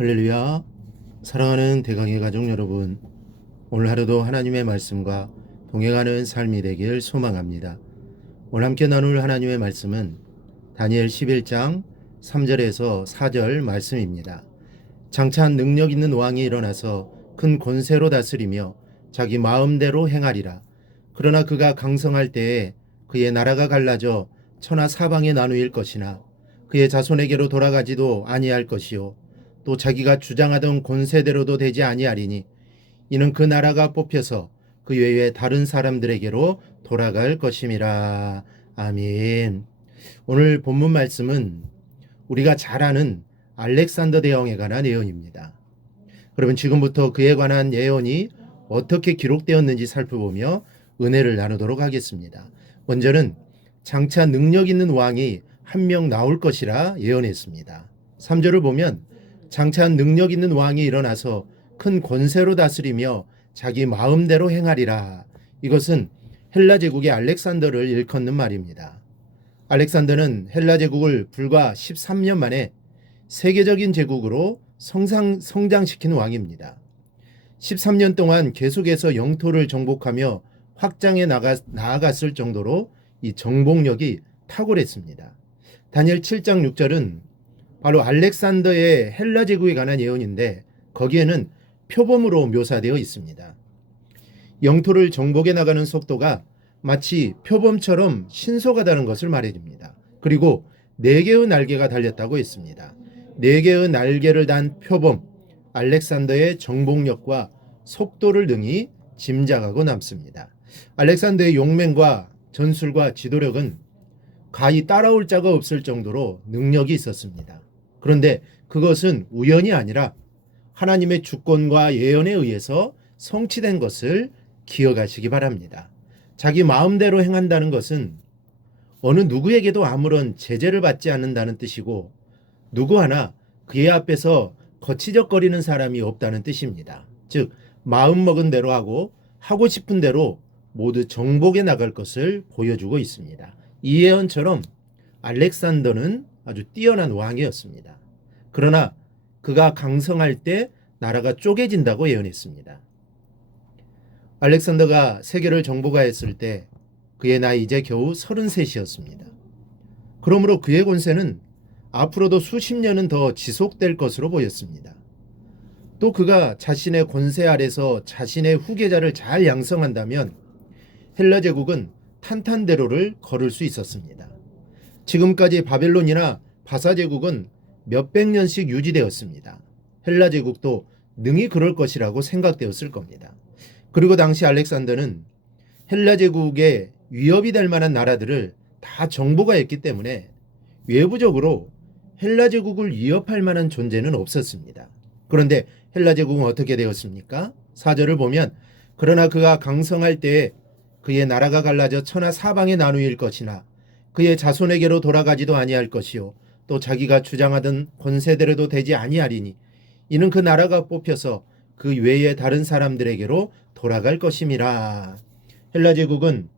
할렐루야. 사랑하는 대강의 가족 여러분, 오늘 하루도 하나님의 말씀과 동행하는 삶이 되길 소망합니다. 오늘 함께 나눌 하나님의 말씀은 다니엘 11장 3절에서 4절 말씀입니다. 장차 능력 있는 왕이 일어나서 큰 권세로 다스리며 자기 마음대로 행하리라. 그러나 그가 강성할 때에 그의 나라가 갈라져 천하 사방에 나누일 것이나 그의 자손에게로 돌아가지도 아니할 것이요 또 자기가 주장하던 권세대로도 되지 아니하리니 이는 그 나라가 뽑혀서 그 외에 다른 사람들에게로 돌아갈 것임이라. 아멘. 오늘 본문 말씀은 우리가 잘 아는 알렉산더 대왕에 관한 예언입니다. 그러면 지금부터 그에 관한 예언이 어떻게 기록되었는지 살펴보며 은혜를 나누도록 하겠습니다. 먼저는 장차 능력 있는 왕이 한 명 나올 것이라 예언했습니다. 3절을 보면 장차 능력 있는 왕이 일어나서 큰 권세로 다스리며 자기 마음대로 행하리라. 이것은 헬라 제국의 알렉산더를 일컫는 말입니다. 알렉산더는 헬라 제국을 불과 13년 만에 세계적인 제국으로 성장시킨 왕입니다. 13년 동안 계속해서 영토를 정복하며 확장해 나아갔을 정도로 이 정복력이 탁월했습니다. 다니엘 7장 6절은 바로 알렉산더의 헬라 제국에 관한 예언인데 거기에는 표범으로 묘사되어 있습니다. 영토를 정복해 나가는 속도가 마치 표범처럼 신속하다는 것을 말해줍니다. 그리고 4개의 날개가 달렸다고 했습니다. 4개의 날개를 단 표범, 알렉산더의 정복력과 속도를 능히 짐작하고 남습니다. 알렉산더의 용맹과 전술과 지도력은 가히 따라올 자가 없을 정도로 능력이 있었습니다. 그런데 그것은 우연이 아니라 하나님의 주권과 예언에 의해서 성취된 것을 기억하시기 바랍니다. 자기 마음대로 행한다는 것은 어느 누구에게도 아무런 제재를 받지 않는다는 뜻이고 누구 하나 그의 앞에서 거치적거리는 사람이 없다는 뜻입니다. 즉 마음먹은 대로 하고 싶은 대로 모두 정복해 나갈 것을 보여주고 있습니다. 이 예언처럼 알렉산더는 아주 뛰어난 왕이었습니다. 그러나 그가 강성할 때 나라가 쪼개진다고 예언했습니다. 알렉산더가 세계를 정복하였을 때 그의 나이 이제 겨우 33이었습니다. 그러므로 그의 권세는 앞으로도 수십 년은 더 지속될 것으로 보였습니다. 또 그가 자신의 권세 아래서 자신의 후계자를 잘 양성한다면 헬라 제국은 탄탄대로를 걸을 수 있었습니다. 지금까지 바벨론이나 바사 제국은 몇백 년씩 유지되었습니다. 헬라 제국도 능히 그럴 것이라고 생각되었을 겁니다. 그리고 당시 알렉산더는 헬라 제국의 위협이 될 만한 나라들을 다 정복하였기 때문에 외부적으로 헬라 제국을 위협할 만한 존재는 없었습니다. 그런데 헬라 제국은 어떻게 되었습니까? 4절을 보면 그러나 그가 강성할 때에 그의 나라가 갈라져 천하 사방에 나누일 것이나 그의 자손에게로 돌아가지도 아니할 것이요 또 자기가 주장하던 권세대로도 되지 아니하리니 이는 그 나라가 뽑혀서 그 외에 다른 사람들에게로 돌아갈 것임이라. 헬라 제국은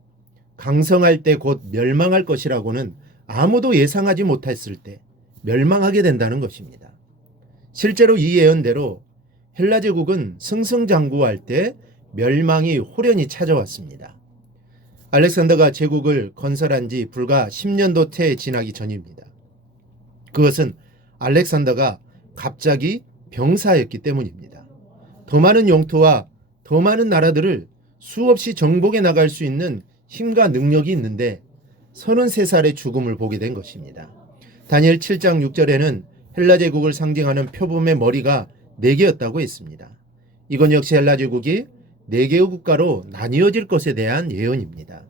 강성할 때 곧 멸망할 것이라고는 아무도 예상하지 못했을 때 멸망하게 된다는 것입니다. 실제로 이 예언대로 헬라 제국은 승승장구할 때 멸망이 호련히 찾아왔습니다. 알렉산더가 제국을 건설한 지 불과 10년도 채 지나기 전입니다. 그것은 알렉산더가 갑자기 병사였기 때문입니다. 더 많은 영토와 더 많은 나라들을 수없이 정복해 나갈 수 있는 힘과 능력이 있는데 33살의 죽음을 보게 된 것입니다. 다니엘 7장 6절에는 헬라 제국을 상징하는 표범의 머리가 4개였다고 했습니다. 이건 역시 헬라 제국이 4개의 국가로 나뉘어질 것에 대한 예언입니다.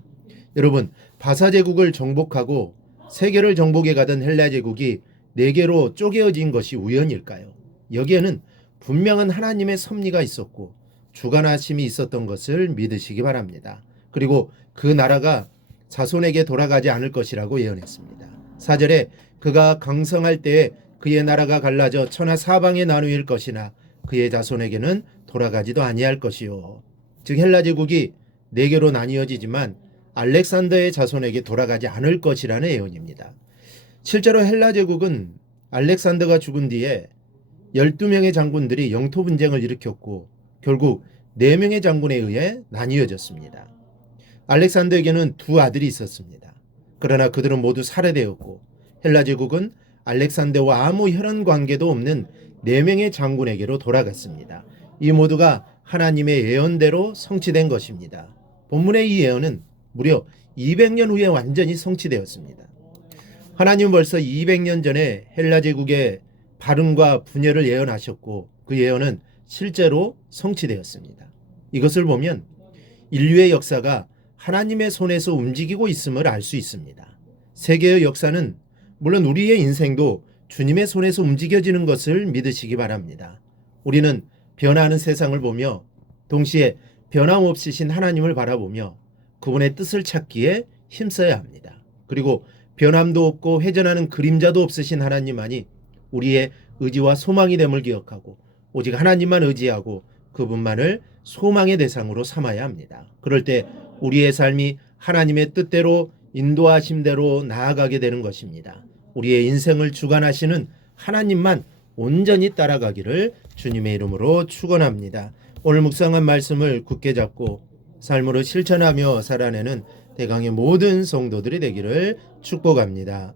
여러분, 바사 제국을 정복하고 세계를 정복해 가던 헬라 제국이 4개로 쪼개어진 것이 우연일까요? 여기에는 분명한 하나님의 섭리가 있었고 주관하심이 있었던 것을 믿으시기 바랍니다. 그리고 그 나라가 자손에게 돌아가지 않을 것이라고 예언했습니다. 4절에 그가 강성할 때에 그의 나라가 갈라져 천하 사방에 나누일 것이나 그의 자손에게는 돌아가지도 아니할 것이요. 즉 헬라 제국이 4개로 나뉘어지지만 알렉산더의 자손에게 돌아가지 않을 것이라는 예언입니다. 실제로 헬라 제국은 알렉산더가 죽은 뒤에 12명의 장군들이 영토 분쟁을 일으켰고 결국 4명의 장군에 의해 나뉘어졌습니다. 알렉산더에게는 2 아들이 있었습니다. 그러나 그들은 모두 살해되었고 헬라 제국은 알렉산더와 아무 혈연 관계도 없는 4명의 장군에게로 돌아갔습니다. 이 모두가 하나님의 예언대로 성취된 것입니다. 본문의 이 예언은 무려 200년 후에 완전히 성취되었습니다. 하나님은 벌써 200년 전에 헬라 제국의 발흥과 분열을 예언하셨고 그 예언은 실제로 성취되었습니다. 이것을 보면 인류의 역사가 하나님의 손에서 움직이고 있음을 알 수 있습니다. 세계의 역사는 물론 우리의 인생도 주님의 손에서 움직여지는 것을 믿으시기 바랍니다. 우리는 변화하는 세상을 보며 동시에 변함없으신 하나님을 바라보며 그분의 뜻을 찾기에 힘써야 합니다. 그리고 변함도 없고 회전하는 그림자도 없으신 하나님만이 우리의 의지와 소망이 됨을 기억하고 오직 하나님만 의지하고 그분만을 소망의 대상으로 삼아야 합니다. 그럴 때 우리의 삶이 하나님의 뜻대로 인도하심대로 나아가게 되는 것입니다. 우리의 인생을 주관하시는 하나님만 온전히 따라가기를 주님의 이름으로 축원합니다. 오늘 묵상한 말씀을 굳게 잡고 삶으로 실천하며 살아내는 대강의 모든 성도들이 되기를 축복합니다.